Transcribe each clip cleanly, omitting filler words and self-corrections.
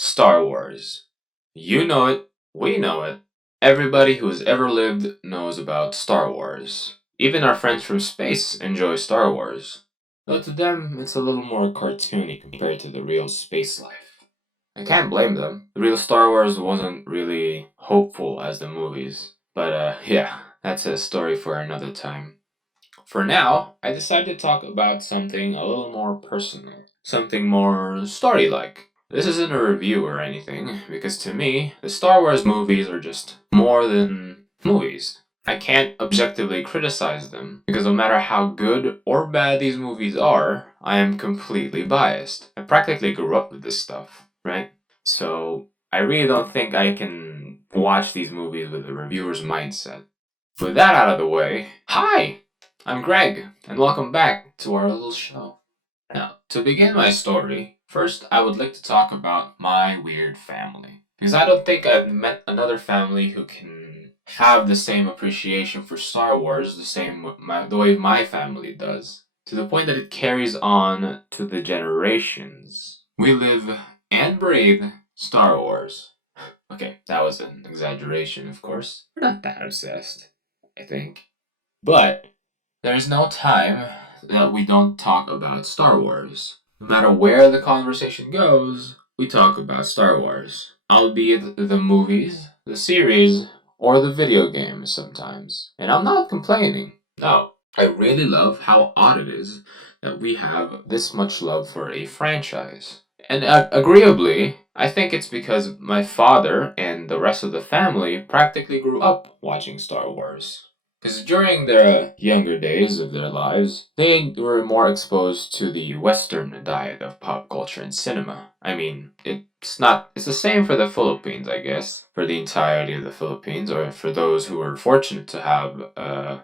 Star Wars. You know it, we know it. Everybody who has ever lived knows about Star Wars. Even our friends from space enjoy Star Wars. Though to them, it's a little more cartoony compared to the real space life. I can't blame them. The real Star Wars wasn't really hopeful as the movies. But yeah, that's a story for another time. For now, I decided to talk about something a little more personal, something more story like. This isn't a review or anything, because to me, the Star Wars movies are just more than movies. I can't objectively criticize them, because no matter how good or bad these movies are, I am completely biased. I practically grew up with this stuff, right? So, I really don't think I can watch these movies with a reviewer's mindset. With that out of the way, hi! I'm Greg, and welcome back to our little show. Now, to begin my story, first I would like to talk about my weird family. Because I don't think I've met another family who can have the same appreciation for Star Wars the way my family does. To the point that it carries on to the generations. We live and breathe Star Wars. Okay, that was an exaggeration, of course. We're not that obsessed, I think. But there's no time that we don't talk about Star Wars. No matter where the conversation goes, we talk about Star Wars. Albeit the movies, the series, or the video games sometimes. And I'm not complaining. No. I really love how odd it is that we have this much love for a franchise. And agreeably, I think it's because my father and the rest of the family practically grew up watching Star Wars. Because during their younger days of their lives, they were more exposed to the Western diet of pop culture and cinema. I mean, it's the same for the Philippines, I guess, for the entirety of the Philippines, or for those who were fortunate to have,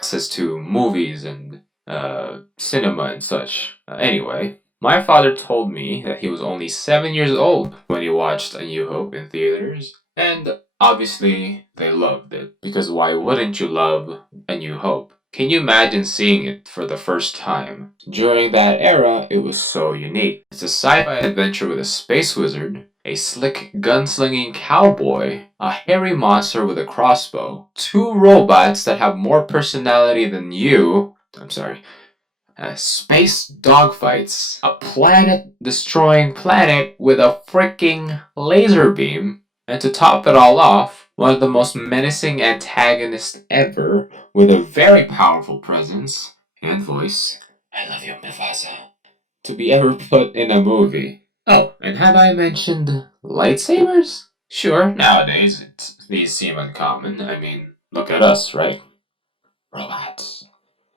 access to movies and cinema and such. Anyway, my father told me that he was only 7 years old when he watched A New Hope in theaters, and obviously they loved it. Because why wouldn't you love A New Hope? Can you imagine seeing it for the first time? During that era, it was so unique. It's a sci-fi adventure with a space wizard, a slick gunslinging cowboy, a hairy monster with a crossbow, two robots that have more personality than you. I'm sorry. Space dogfights, a planet-destroying planet with a freaking laser beam, and to top it all off, one of the most menacing antagonists ever, with a very powerful presence and voice. I love you, Mufasa. To be ever put in a movie. Oh, and have I mentioned lightsabers? Sure, nowadays these seem uncommon. I mean, look at us, right? Robots.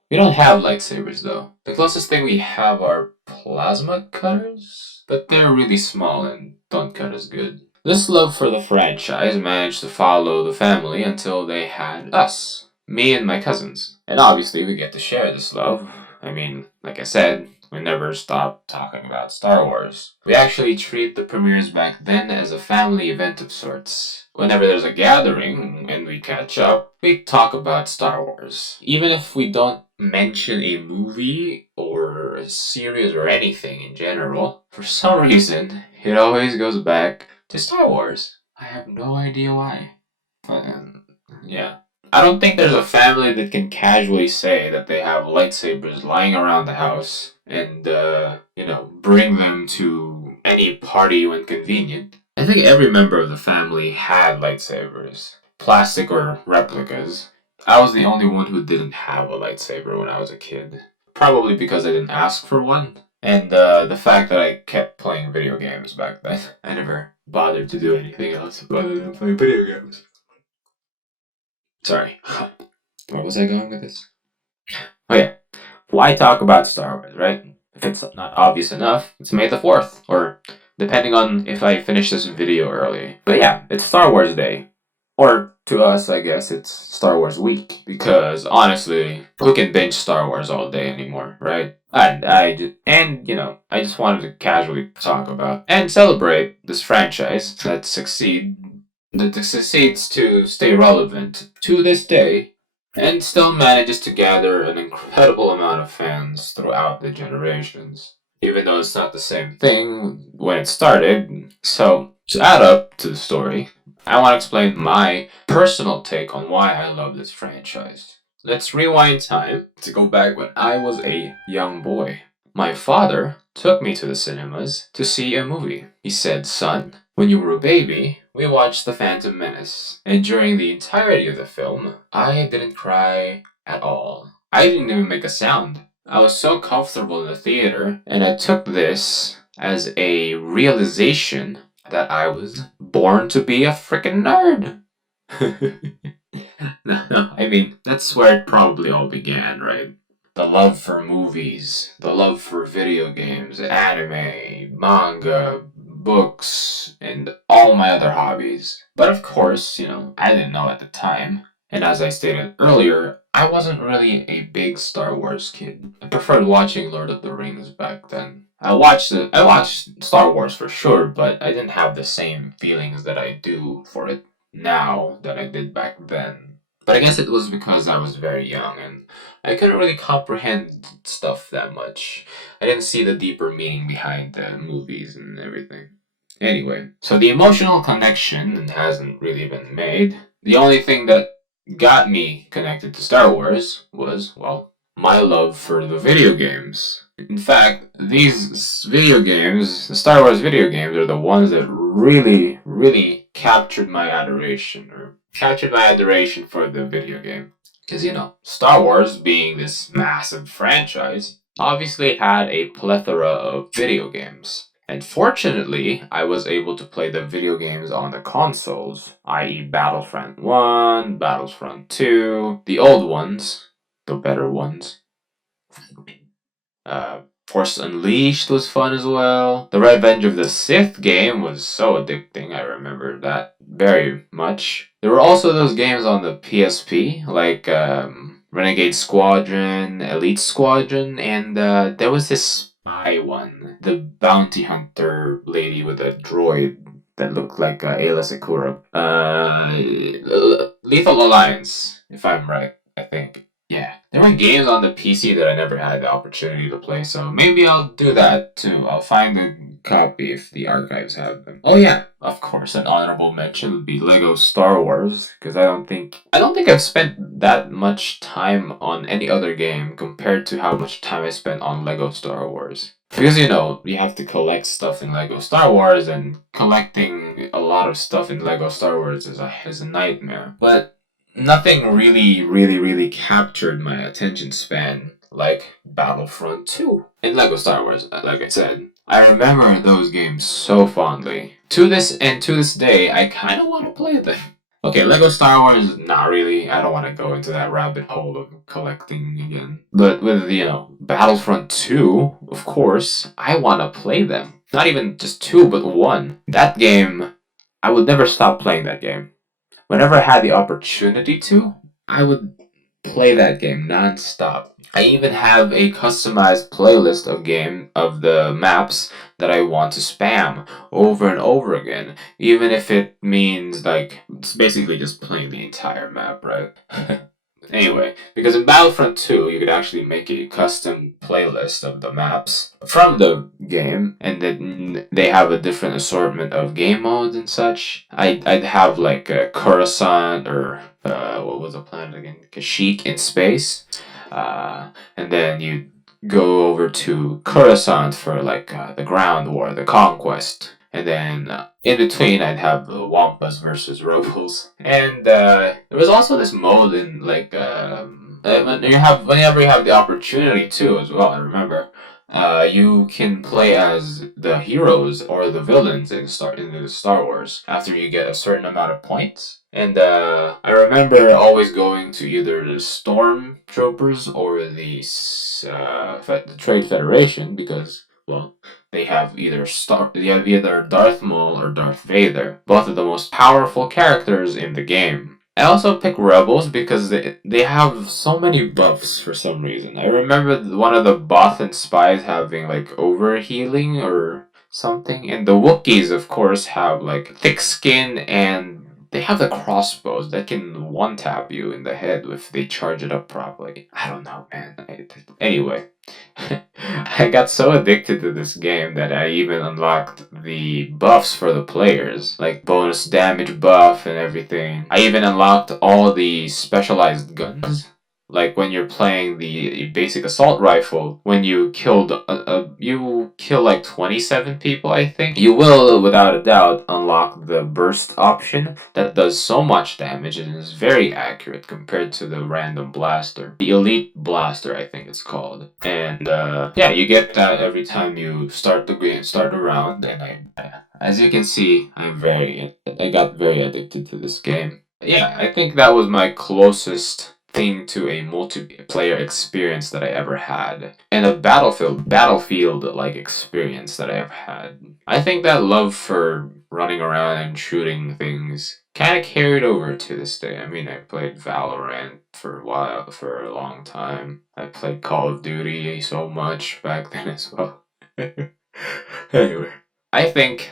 We don't have lightsabers though. The closest thing we have are plasma cutters, but they're really small and don't cut as good. This love for the franchise managed to follow the family until they had us, me and my cousins. And obviously, we get to share this love. I mean, like I said, we never stop talking about Star Wars. We actually treat the premieres back then as a family event of sorts. Whenever there's a gathering and we catch up, we talk about Star Wars. Even if we don't mention a movie or a series or anything in general, for some reason, it always goes back to Star Wars. I have no idea why. But, yeah. I don't think there's a family that can casually say that they have lightsabers lying around the house and, bring them to any party when convenient. I think every member of the family had lightsabers, plastic or replicas. I was the only one who didn't have a lightsaber when I was a kid. Probably because I didn't ask for one. And the fact that I kept playing video games back then. I never bothered to do anything else other than play video games. Sorry. Where was I going with this? Oh yeah. Why talk about Star Wars, right? If it's not obvious enough, it's May the 4th. Or depending on if I finish this video early. But yeah, it's Star Wars Day. Or to us, I guess it's Star Wars Week. Because honestly, who can binge Star Wars all day anymore, right? I just wanted to casually talk about and celebrate this franchise that succeeds to stay relevant to this day. and still manages to gather an incredible amount of fans throughout the generations. Even though it's not the same thing when it started. So, to add up to the story, I want to explain my personal take on why I love this franchise. Let's rewind time to go back when I was a young boy. My father took me to the cinemas to see a movie. He said, "Son, when you were a baby, we watched The Phantom Menace, and during the entirety of the film, I didn't cry at all. I didn't even make a sound. I was so comfortable in the theater, and I took this as a realization that I was born to be a freaking nerd." I mean, that's where it probably all began, right? The love for movies, the love for video games, anime, manga, books, and all my other hobbies. But of course, I didn't know at the time. And as I stated earlier, I wasn't really a big Star Wars kid. I preferred watching Lord of the Rings back then. I watched Star Wars for sure, but I didn't have the same feelings that I do for it now that I did back then. But I guess it was because I was very young and I couldn't really comprehend stuff that much. I didn't see the deeper meaning behind the movies and everything. Anyway, so the emotional connection hasn't really been made. The only thing that got me connected to Star Wars was, well, my love for the video games. In fact, these video games, the Star Wars video games, are the ones that really, really captured my adoration, or captured my adoration for the video game. Because, Star Wars, being this massive franchise, obviously had a plethora of video games. And fortunately, I was able to play the video games on the consoles, i.e., Battlefront 1, Battlefront 2, the old ones, the better ones. Force Unleashed was fun as well. The Revenge of the Sith game was so addicting, I remember that very much. There were also those games on the PSP, like Renegade Squadron, Elite Squadron, and there was this spy one. The bounty hunter lady with a droid that looked like Ayla Secura. Lethal Alliance, if I'm right, I think. Yeah, there were games on the PC that I never had the opportunity to play, so maybe I'll do that too. I'll find a copy if the archives have them. Oh yeah, of course, an honorable mention would be Lego Star Wars, because I don't think I've spent that much time on any other game compared to how much time I spent on Lego Star Wars. Because you have to collect stuff in Lego Star Wars, and collecting a lot of stuff in Lego Star Wars is a nightmare. But nothing really, really, really captured my attention span like Battlefront 2 in Lego Star Wars, like I said. I remember those games so fondly. To this day, I kind of want to play them. Okay, Lego Star Wars, not really. I don't want to go into that rabbit hole of collecting again. But with, Battlefront 2, of course, I want to play them. Not even just 2, but 1. That game, I would never stop playing that game. Whenever I had the opportunity to, I would play that game non-stop. I even have a customized playlist of the maps that I want to spam over and over again, even if it means like it's basically just playing the entire map, right? Anyway, because in Battlefront 2, you could actually make a custom playlist of the maps from the game, and then they have a different assortment of game modes and such. I'd have like a Coruscant, or what was the planet again? Kashyyyk in space. And then you go over to Coruscant for like the ground war, the conquest. And then in between, I'd have the Wampas versus Rebels. And there was also this mode in like whenever you have the opportunity to as well. I remember. You can play as the heroes or the villains in the Star Wars after you get a certain amount of points. And I remember always going to either the Stormtroopers or the Trade Federation, because, well, they have either Darth Maul or Darth Vader, both of the most powerful characters in the game. I also pick Rebels because they have so many buffs for some reason. I remember one of the Bothan spies having like overhealing or something, and the Wookiees, of course, have like thick skin and they have the crossbows that can one tap you in the head if they charge it up properly. I don't know, man. Anyway, I got so addicted to this game that I even unlocked the buffs for the players, like bonus damage buff and everything. I even unlocked all the specialized guns. Like when you're playing the basic assault rifle, when you kill like 27 people, I think, you will without a doubt unlock the burst option that does so much damage and is very accurate compared to the random blaster. The elite blaster, I think it's called. And yeah, you get that every time you start the game, start a round. And as you can see, I got very addicted to this game. Yeah, I think that was my closest thing to a multiplayer experience that I ever had, and a battlefield like experience that I have had. I think that love for running around and shooting things kind of carried over to this day. I mean, I played Valorant for a long time. I played Call of Duty so much back then as well. Anyway. I think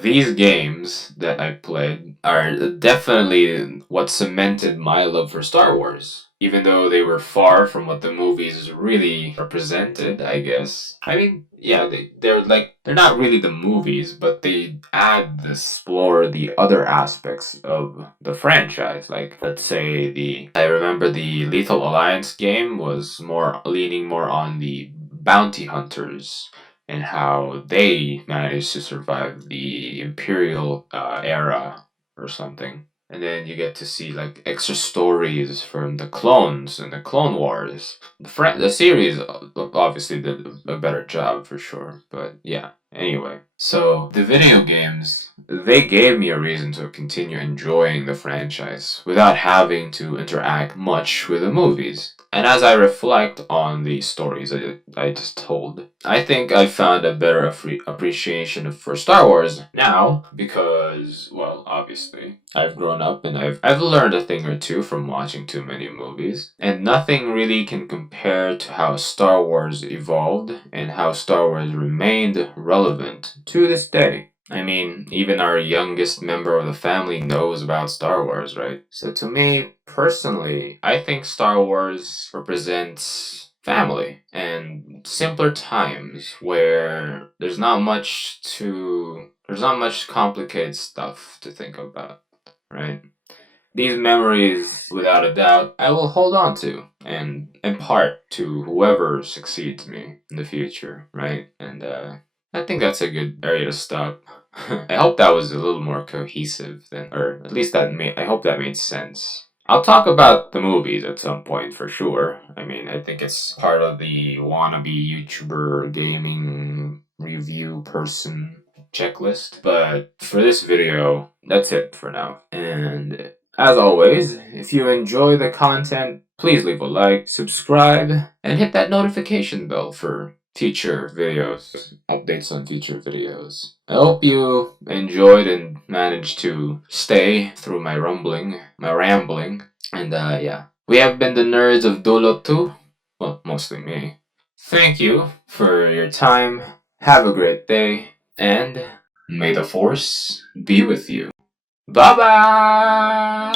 these games that I played are definitely what cemented my love for Star Wars. Even though they were far from what the movies really represented, I guess. I mean, yeah, they're not really the movies, but they explore the other aspects of the franchise. Like, let's say I remember the Lethal Alliance game was more leaning more on the bounty hunters and how they managed to survive the Imperial era or something. And then you get to see like extra stories from the clones and the Clone Wars. The series obviously did a better job for sure, but yeah. Anyway, so the video games, they gave me a reason to continue enjoying the franchise without having to interact much with the movies. And as I reflect on the stories I just told, I think I found a better appreciation for Star Wars now because, well, obviously, I've grown up and I've learned a thing or two from watching too many movies. And nothing really can compare to how Star Wars evolved and how Star Wars remained relevant to this day. I mean, even our youngest member of the family knows about Star Wars, right? So to me, personally, I think Star Wars represents family and simpler times where there's not much complicated stuff to think about, right? These memories, without a doubt, I will hold on to and impart to whoever succeeds me in the future, right? And I think that's a good area to stop. I hope that was a little more cohesive than, or at least I hope that made sense. I'll talk about the movies at some point for sure. I mean, I think it's part of the wannabe YouTuber gaming review person checklist. But for this video, that's it for now. And as always, if you enjoy the content, please leave a like, subscribe, and hit that notification bell for future videos, updates on future videos. I hope you enjoyed and managed to stay through my rambling. And yeah. We have been the nerds of Dolo 2. Well, mostly me. Thank you for your time. Have a great day. And may the force be with you. Bye bye!